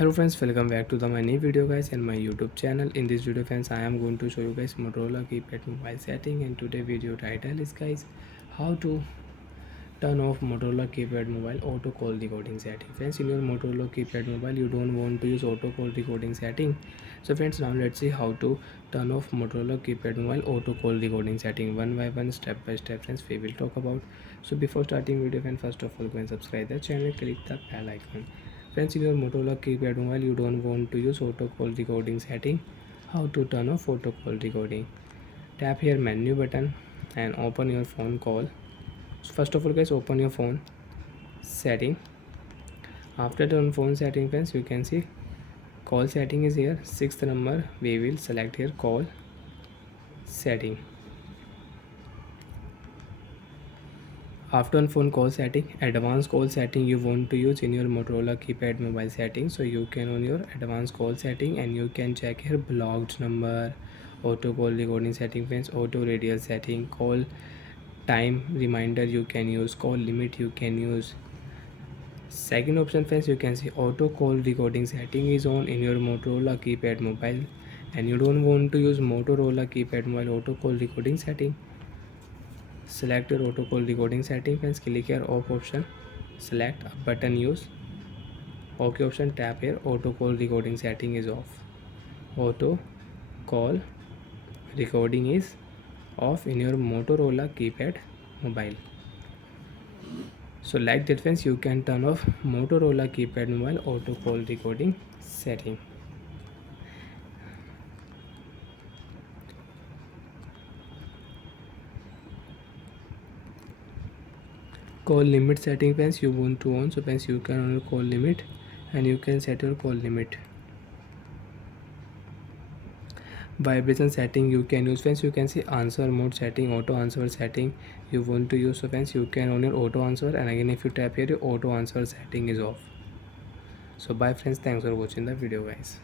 Hello friends, welcome back to my new video guys and my YouTube channel. In this video friends, I am going to show you guys Motorola keypad mobile setting, and today video title is guys how to turn off Motorola keypad mobile auto call recording setting. Friends, in your Motorola keypad mobile you don't want to use auto call recording setting. So friends, now let's see how to turn off Motorola keypad mobile auto call recording setting one by one, step by step friends we will talk about. So before starting video friends, first of all go and subscribe the channel, click the bell icon. Friends, in your Motorola keypad mobile you don't want to use auto call recording setting. How to turn off auto call recording? Tap here menu button and open your phone call. So first of all guys, open your phone setting. After the phone setting friends, you can see call setting is here, sixth number. We will select here call setting. After on phone call setting, advanced call setting you want to use in your Motorola keypad mobile setting. So you can on your advanced call setting and you can check here blocked number, auto call recording setting friends, auto radial setting, call time reminder you can use, call limit you can use. Second option friends, you can see auto call recording setting is on in your Motorola keypad mobile and you don't want to use Motorola keypad mobile auto call recording setting. Select your auto call recording setting friends, click here off option, select a button use, OK option, tap here auto call recording setting is off. Auto call recording is off in your Motorola keypad mobile. So like that friends, you can turn off Motorola keypad mobile auto call recording setting. Call limit setting friends you want to on, so friends you can on your call limit and you can set your call limit. Vibration setting you can use friends, you can see answer mode setting, auto answer setting you want to use, so friends you can on your auto answer, and again if you tap here your auto answer setting is off. So bye friends, thanks for watching the video guys.